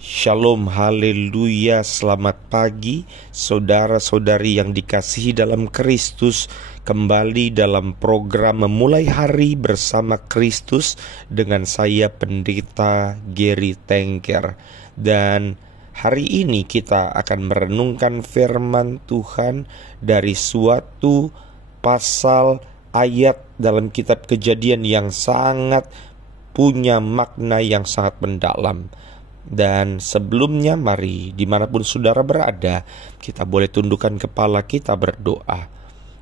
Shalom, haleluya, selamat pagi saudara-saudari yang dikasihi dalam Kristus. Kembali dalam program Memulai Hari Bersama Kristus dengan saya Pendeta Gary Tengker. Dan hari ini kita akan merenungkan firman Tuhan dari suatu pasal ayat dalam kitab Kejadian yang sangat punya makna yang sangat mendalam. Dan sebelumnya mari dimanapun saudara berada, kita boleh tundukkan kepala kita berdoa.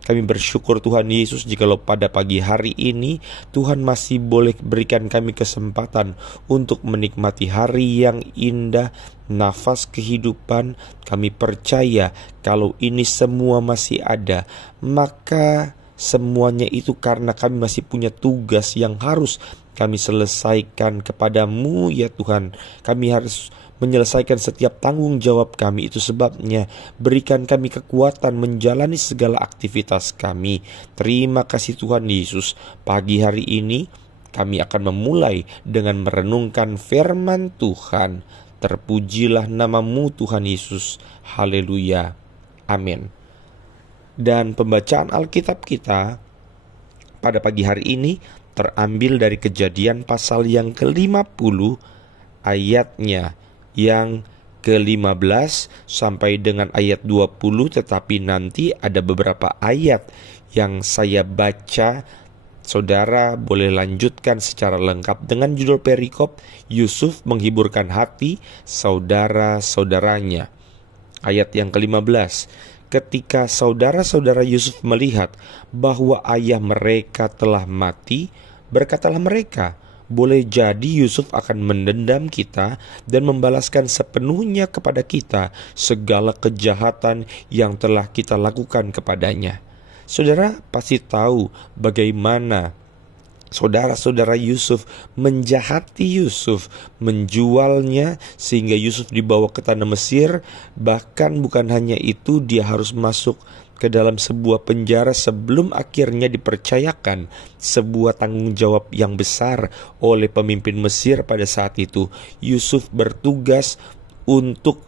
Kami bersyukur Tuhan Yesus jikalau pada pagi hari ini Tuhan masih boleh berikan kami kesempatan untuk menikmati hari yang indah, nafas kehidupan. Kami percaya kalau ini semua masih ada, maka semuanya itu karena kami masih punya tugas yang harus kami selesaikan kepadamu ya Tuhan. Kami harus menyelesaikan setiap tanggung jawab kami. Itu sebabnya berikan kami kekuatan menjalani segala aktivitas kami. Terima kasih Tuhan Yesus. Pagi hari ini kami akan memulai dengan merenungkan firman Tuhan. Terpujilah namamu Tuhan Yesus. Haleluya. Amin. Dan pembacaan Alkitab kita pada pagi hari ini terambil dari Kejadian pasal yang ke-50 ayatnya yang ke-15 sampai dengan ayat 20, tetapi nanti ada beberapa ayat yang saya baca. Saudara boleh lanjutkan secara lengkap dengan judul perikop Yusuf menghiburkan hati saudara-saudaranya. Ayat yang ke-15. Ketika saudara-saudara Yusuf melihat bahwa ayah mereka telah mati, berkatalah mereka, boleh jadi Yusuf akan mendendam kita dan membalaskan sepenuhnya kepada kita segala kejahatan yang telah kita lakukan kepadanya. Saudara pasti tahu bagaimana saudara-saudara Yusuf menjahati Yusuf, menjualnya sehingga Yusuf dibawa ke tanah Mesir. Bahkan bukan hanya itu, dia harus masuk ke dalam sebuah penjara sebelum akhirnya dipercayakan sebuah tanggung jawab yang besar oleh pemimpin Mesir pada saat itu. Yusuf bertugas untuk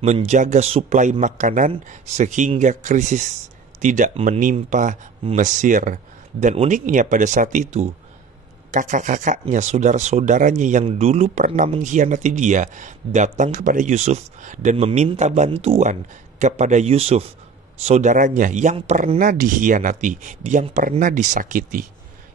menjaga suplai makanan sehingga krisis tidak menimpa Mesir. Dan uniknya pada saat itu, kakak-kakaknya, saudara-saudaranya yang dulu pernah mengkhianati dia, datang kepada Yusuf dan meminta bantuan kepada Yusuf, saudaranya yang pernah dikhianati, yang pernah disakiti.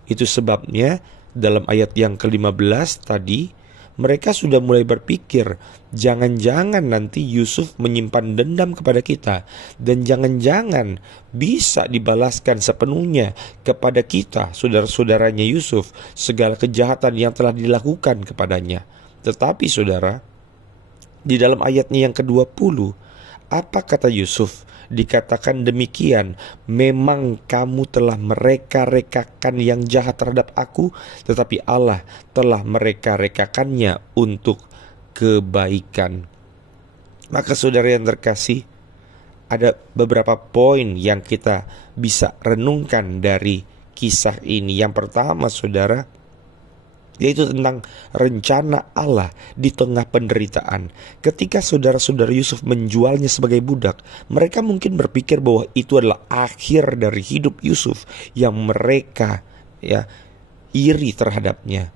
Itu sebabnya dalam ayat yang ke-15 tadi, mereka sudah mulai berpikir, jangan-jangan nanti Yusuf menyimpan dendam kepada kita, dan jangan-jangan bisa dibalaskan sepenuhnya kepada kita, saudara-saudaranya Yusuf, segala kejahatan yang telah dilakukan kepadanya. Tetapi saudara, di dalam ayatnya yang ke-20, apa kata Yusuf? Dikatakan demikian, memang kamu telah mereka-rekakan yang jahat terhadap aku, tetapi Allah telah mereka-rekakannya untuk kebaikan. Maka saudara yang terkasih, ada beberapa poin yang kita bisa renungkan dari kisah ini. Yang pertama saudara, yaitu tentang rencana Allah di tengah penderitaan. Ketika saudara-saudara Yusuf menjualnya sebagai budak, mereka mungkin berpikir bahwa itu adalah akhir dari hidup Yusuf yang mereka iri terhadapnya.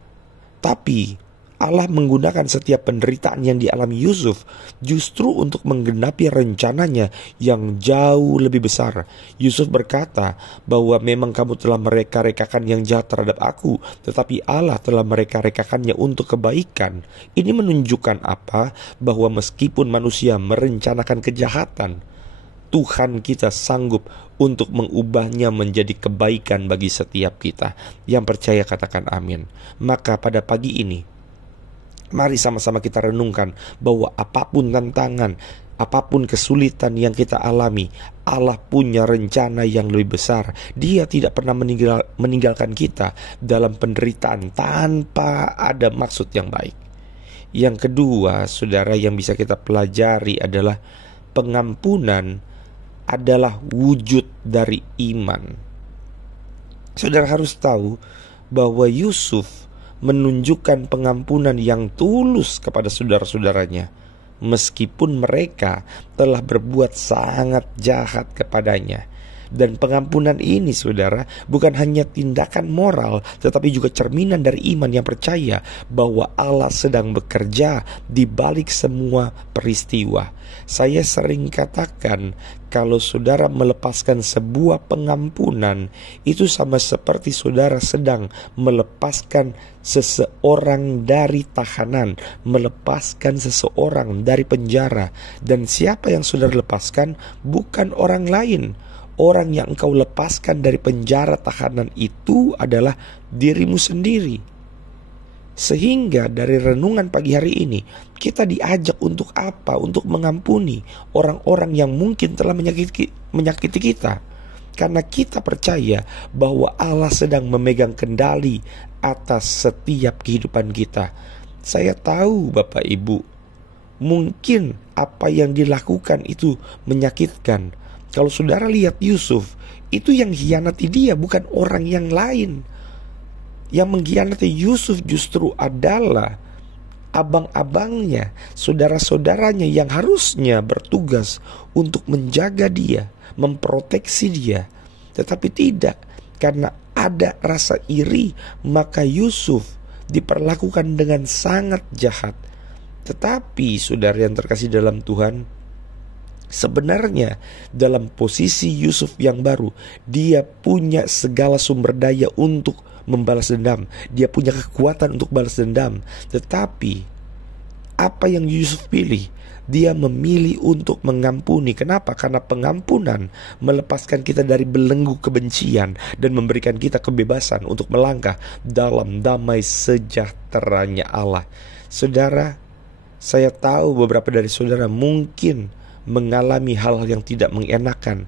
Tapi Allah menggunakan setiap penderitaan yang dialami Yusuf justru untuk menggenapi rencananya yang jauh lebih besar. Yusuf berkata bahwa memang kamu telah mereka-rekakan yang jahat terhadap aku, tetapi Allah telah mereka-rekakannya untuk kebaikan. Ini menunjukkan apa? Bahwa meskipun manusia merencanakan kejahatan, Tuhan kita sanggup untuk mengubahnya menjadi kebaikan bagi setiap kita. Yang percaya katakan amin. Maka pada pagi ini, mari sama-sama kita renungkan bahwa apapun tantangan, apapun kesulitan yang kita alami, Allah punya rencana yang lebih besar. Dia tidak pernah meninggalkan kita dalam penderitaan tanpa ada maksud yang baik. Yang kedua, saudara, yang bisa kita pelajari adalah pengampunan adalah wujud dari iman. Saudara harus tahu bahwa Yusuf menunjukkan pengampunan yang tulus kepada saudara-saudaranya, meskipun mereka telah berbuat sangat jahat kepadanya. Dan pengampunan ini, saudara, bukan hanya tindakan moral, tetapi juga cerminan dari iman yang percaya bahwa Allah sedang bekerja di balik semua peristiwa. Saya sering katakan, kalau saudara melepaskan sebuah pengampunan, itu sama seperti saudara sedang melepaskan seseorang dari tahanan, melepaskan seseorang dari penjara. Dan siapa yang saudara lepaskan? Bukan orang lain. Orang yang engkau lepaskan dari penjara tahanan itu adalah dirimu sendiri. Sehingga dari renungan pagi hari ini, kita diajak untuk apa? Untuk mengampuni orang-orang yang mungkin telah menyakiti kita. Karena kita percaya bahwa Allah sedang memegang kendali atas setiap kehidupan kita. Saya tahu Bapak Ibu, mungkin apa yang dilakukan itu menyakitkan. Kalau saudara lihat Yusuf, itu yang hianati dia bukan orang yang lain. Yang mengkhianati Yusuf justru adalah abang-abangnya, saudara-saudaranya yang harusnya bertugas untuk menjaga dia, memproteksi dia. Tetapi tidak, karena ada rasa iri, maka Yusuf diperlakukan dengan sangat jahat. Tetapi saudara yang terkasih dalam Tuhan, sebenarnya dalam posisi Yusuf yang baru, dia punya segala sumber daya untuk membalas dendam. Dia punya kekuatan untuk balas dendam. Tetapi apa yang Yusuf pilih? Dia memilih untuk mengampuni. Kenapa? Karena pengampunan melepaskan kita dari belenggu kebencian dan memberikan kita kebebasan untuk melangkah dalam damai sejahteranya Allah. Saudara, saya tahu beberapa dari saudara mungkin mengalami hal-hal yang tidak mengenakan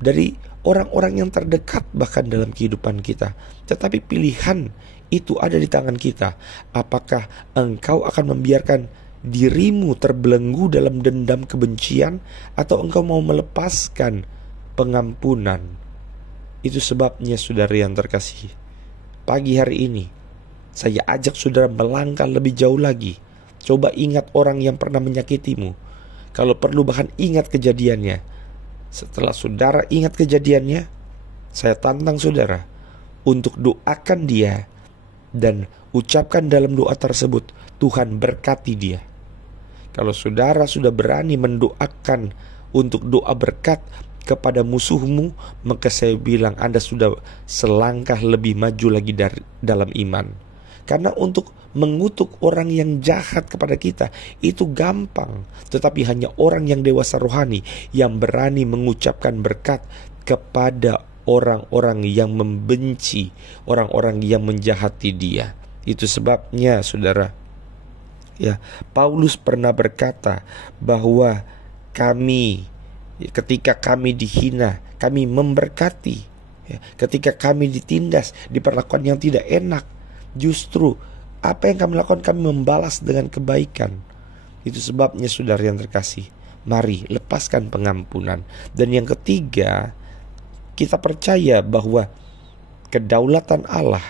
dari orang-orang yang terdekat bahkan dalam kehidupan kita. Tetapi pilihan itu ada di tangan kita. Apakah engkau akan membiarkan dirimu terbelenggu dalam dendam kebencian, atau engkau mau melepaskan pengampunan? Itu sebabnya saudara yang terkasih, pagi hari ini saya ajak saudara melangkah lebih jauh lagi. Coba ingat orang yang pernah menyakitimu. Kalau perlu bahkan ingat kejadiannya. Setelah saudara ingat kejadiannya, saya tantang saudara untuk doakan dia dan ucapkan dalam doa tersebut, Tuhan berkati dia. Kalau saudara sudah berani mendoakan untuk doa berkat kepada musuhmu, maka saya bilang Anda sudah selangkah lebih maju lagi dalam iman. Karena untuk mengutuk orang yang jahat kepada kita itu gampang, tetapi hanya orang yang dewasa rohani yang berani mengucapkan berkat kepada orang-orang yang membenci, orang-orang yang menjahati dia. Itu sebabnya saudara, ya, Paulus pernah berkata bahwa ketika kami dihina, kami memberkati, ya, ketika kami ditindas, diperlakukan yang tidak enak, justru apa yang kami lakukan, kami membalas dengan kebaikan. Itu sebabnya saudara yang terkasih, mari lepaskan pengampunan. Dan yang ketiga, kita percaya bahwa kedaulatan Allah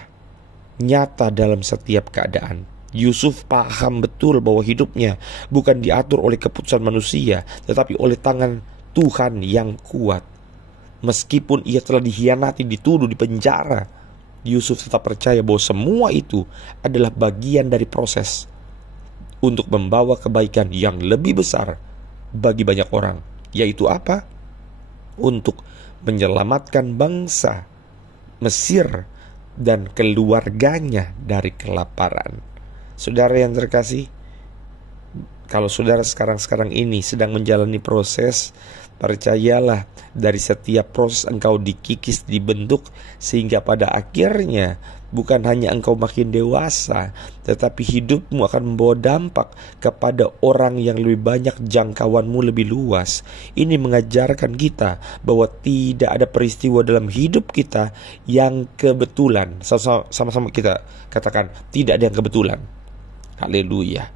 nyata dalam setiap keadaan. Yusuf paham betul bahwa hidupnya bukan diatur oleh keputusan manusia, tetapi oleh tangan Tuhan yang kuat. Meskipun ia telah dikhianati, dituduh, dipenjara, Yusuf tetap percaya bahwa semua itu adalah bagian dari proses untuk membawa kebaikan yang lebih besar bagi banyak orang. Yaitu apa? Untuk menyelamatkan bangsa Mesir dan keluarganya dari kelaparan. Saudara yang terkasih, kalau saudara sekarang ini sedang menjalani proses, percayalah, dari setiap proses engkau dikikis, dibentuk, sehingga pada akhirnya bukan hanya engkau makin dewasa, tetapi hidupmu akan membawa dampak kepada orang yang lebih banyak, jangkauanmu lebih luas. Ini mengajarkan kita bahwa tidak ada peristiwa dalam hidup kita yang kebetulan. Sama-sama kita katakan, tidak ada yang kebetulan. Haleluya.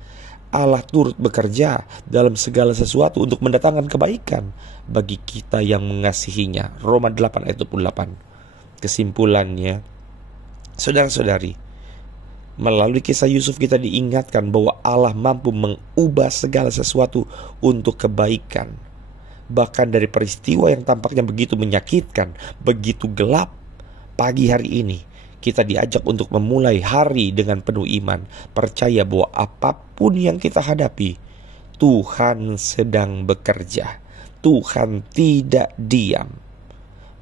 Allah turut bekerja dalam segala sesuatu untuk mendatangkan kebaikan bagi kita yang mengasihinya. Roma 8 ayat 28. Kesimpulannya, saudara-saudari, Melalui kisah Yusuf kita diingatkan bahwa Allah mampu mengubah segala sesuatu untuk kebaikan. Bahkan dari peristiwa yang tampaknya begitu menyakitkan, begitu gelap, pagi hari ini kita diajak untuk memulai hari dengan penuh iman, percaya bahwa apapun yang kita hadapi, Tuhan sedang bekerja. Tuhan tidak diam.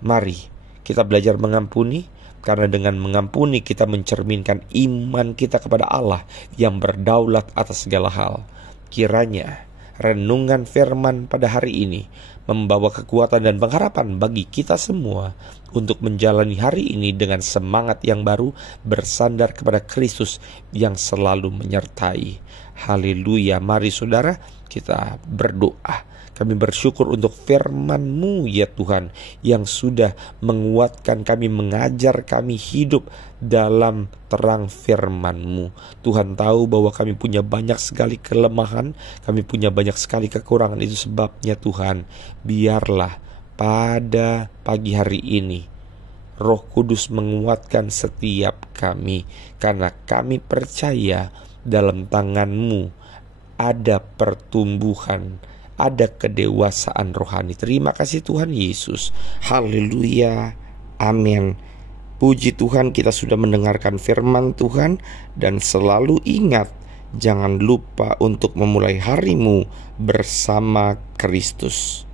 Mari kita belajar mengampuni, karena dengan mengampuni kita mencerminkan iman kita kepada Allah yang berdaulat atas segala hal. Kiranya renungan firman pada hari ini membawa kekuatan dan pengharapan bagi kita semua untuk menjalani hari ini dengan semangat yang baru, bersandar kepada Kristus yang selalu menyertai. Haleluya. Mari saudara, kita berdoa. Kami bersyukur untuk firman-Mu ya Tuhan, yang sudah menguatkan kami, mengajar kami hidup dalam terang firman-Mu. Tuhan tahu bahwa kami punya banyak sekali kelemahan, kami punya banyak sekali kekurangan. Itu sebabnya Tuhan, biarlah pada pagi hari ini Roh Kudus menguatkan setiap kami, karena kami percaya dalam tangan-Mu ada pertumbuhan, ada kedewasaan rohani. Terima kasih Tuhan Yesus. Haleluya. Amin. Puji Tuhan, kita sudah mendengarkan firman Tuhan. Dan selalu ingat, jangan lupa untuk memulai harimu bersama Kristus.